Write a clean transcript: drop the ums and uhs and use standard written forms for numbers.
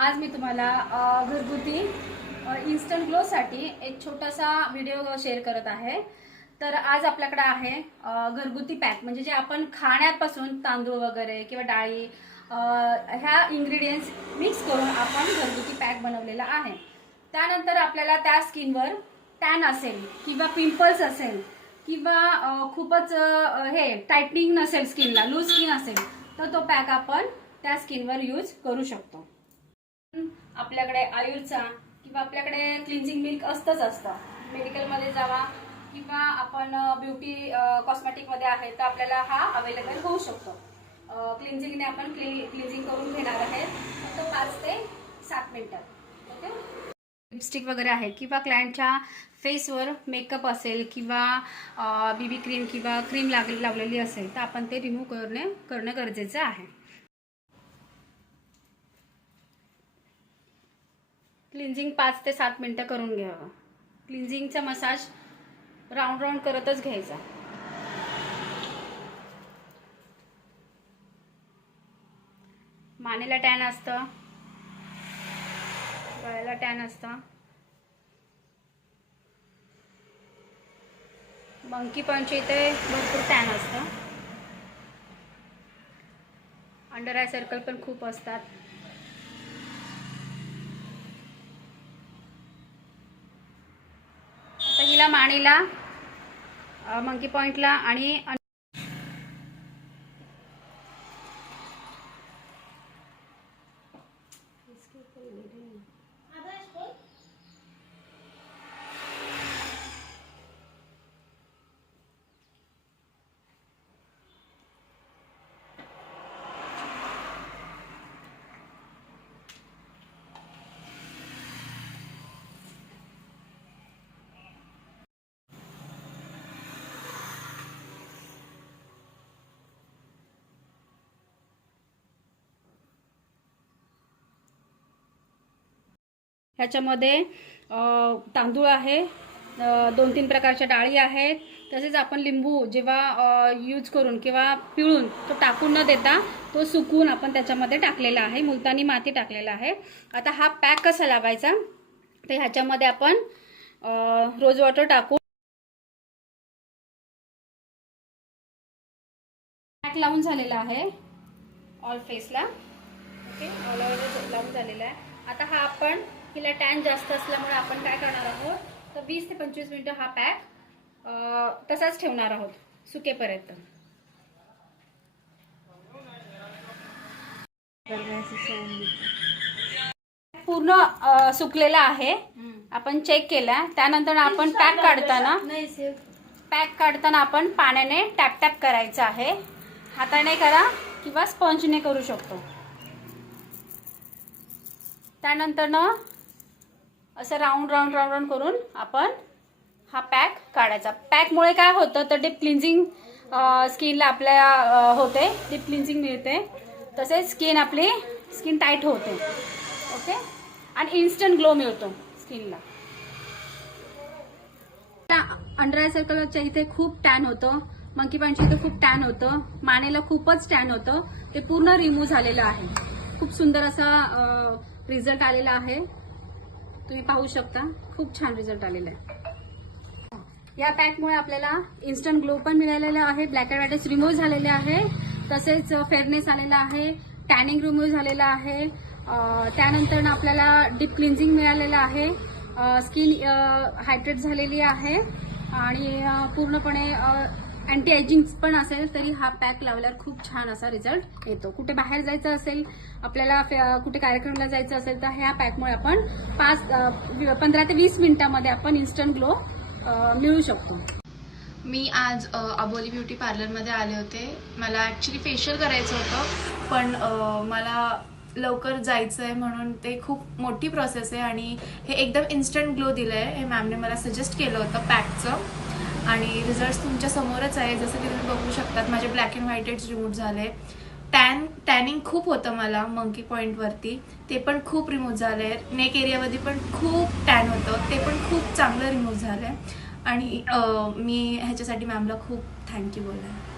आज मी तुम्हाला घरगुती इन्स्टंट ग्लोसाठी एक छोटासा व्हिडिओ शेअर करत आहे। तर आज आपल्याकडे आहे घरगुती पॅक, म्हणजे जे आपण खाण्यापासून तांदूळ वगैरे किंवा डाळी ह्या इंग्रेडियंट्स मिक्स करून आपण घरगुती पॅक बनवलेला आहे। त्यानंतर आपल्याला त्या स्किनवर टॅन असेल किंवा पिंपल्स असेल किंवा खूपच हे टाइटनिंग नसेल, स्किनला लूज स्किन असेल, तर तो पॅक आपण त्या स्किनवर यूज करू शकतो। आपल्याकडे आयुर्वेदचा किंवा आपल्याकडे क्लिन्झिंग मिल्क असतं। मेडिकलमध्ये जावा किंवा आपण ब्युटी कॉस्मेटिकमध्ये आहे तर आपल्याला हा अवेलेबल होऊ शकतो। क्लिन्झिंगने आपण क्लिन्झिंग करून घेणार आहे फक्त 5 ते 7 मिनिटात। ओके, लिपस्टिक वगैरे आहे किंवा क्लायंटच्या फेसवर मेकअप असेल किंवा बीबी क्रीम किंवा क्रीम लावलेली असेल तर आपण ते रिमूव्ह करणं गरजेचं आहे। क्लिन्झिंग 5 ते 7 मिनिटं करून घ्यावं। क्लिन्झिंगचा मसाज राऊंड राऊंड करतच घ्यायचा। मानेला टॅन असतं, गळ्याला टॅन असतं, मंकी पॉइंटच्या इथे भरपूर टॅन असतं, अंडर आय सर्कल पण खूप असतात। हिला मानेला, मंकी पॉइंटला आणि ह्याच्यामध्ये तांदूळ आहे, 2-3 प्रकारच्या डाळी आहेत, तसेच आपण लिंबू जेव्हा यूज करून किंवा पिळून तो टाकून न देता तो सुकवून आपण त्याच्यामध्ये टाकलेला आहे, मुलतानी माती टाकलेला आहे। आता हा पॅक कसा लावायचा तर ह्याच्यामध्ये आपण रोज वॉटर टाकून पॅक लावून झालेला आहे ऑल फेसला। ओके, ऑल ओव्हर लावून झालेला आहे। आता हा आपण हिला टॅन जास्त असल्यामुळे आपण काय करणार आहोत तर 20 ते 25 मिनिटं हा पॅक तसाच ठेवणार आहोत सुकेपर्यंत। पूर्ण सुकलेला आहे, आपण चेक केला। त्यानंतर आपण पॅक काढताना आपण पाण्याने टॅप टॅप करायचं आहे, हाताने करा किंवा स्पंजने करू शकतो। त्यानंतर असं राऊंड करून आपण हा पॅक काढायचा। पॅकमुळे काय होतं तर डीप क्लिन्झिंग स्किनला आपल्या होते, डीप क्लिन्झिंग मिळते, तसेच स्किन टाईट होते। ओके, आणि इन्स्टंट ग्लो मिळतो स्किनला। अंडर आय सर्कलच्या इथे खूप टॅन होतं, मंकी पॉइंटच्या इथे खूप टॅन होतं, मानेला खूपच टॅन होतं, ते पूर्ण रिमूव्ह झालेलं आहे। खूप सुंदर असा रिझल्ट आलेला आहे, तुम्ही पाहू शकता, खूप छान रिझल्ट आलेला आहे। या पॅकमुळे आपल्याला इन्स्टंट ग्लो पण मिळालेला आहे, ब्लॅक अँड व्हाईट रिमूव्ह झालेले आहे, तसेच फेअरनेस आलेला आहे, टॅनिंग रिमूव्ह झालेला आहे, त्यानंतर आपल्याला डीप क्लिन्झिंग मिळालेलं आहे, स्किन हायड्रेट झालेली आहे आणि पूर्णपणे अँटी एजिंग पण असेल तरी हा पॅक लावल्यावर खूप छान असा रिझल्ट येतो। कुठे बाहेर जायचं असेल, आपल्याला कुठे कार्यक्रमाला जायचं असेल तर ह्या पॅकमुळे आपण 15 ते 20 मिनिटांमध्ये आपण इन्स्टंट ग्लो मिळू शकतो। मी आज अबोली ब्युटी पार्लरमध्ये आले होते। मला ॲक्च्युली फेशियल करायचं होतं, पण मला लवकर जायचं आहे म्हणून ते खूप मोठी प्रोसेस आहे आणि हे एकदम इन्स्टंट ग्लो दिलं आहे। हे मॅमने मला सजेस्ट केलं होतं पॅकचं आणि रिझल्ट्स तुमच्या समोरच आहे। जसं की तुम्ही बघू शकतात, माझे black and white heads remove झाले, टॅनिंग खूप होतं मला मंकी पॉईंटवरती, ते पण खूप रिमूव्ह झालं आहे, नेक एरियामध्ये पण खूप टॅन होतं, ते पण खूप चांगलं रिमूव्ह झालं आहे आणि मी ह्याच्यासाठी मॅमला खूप थँक्यू बोलले।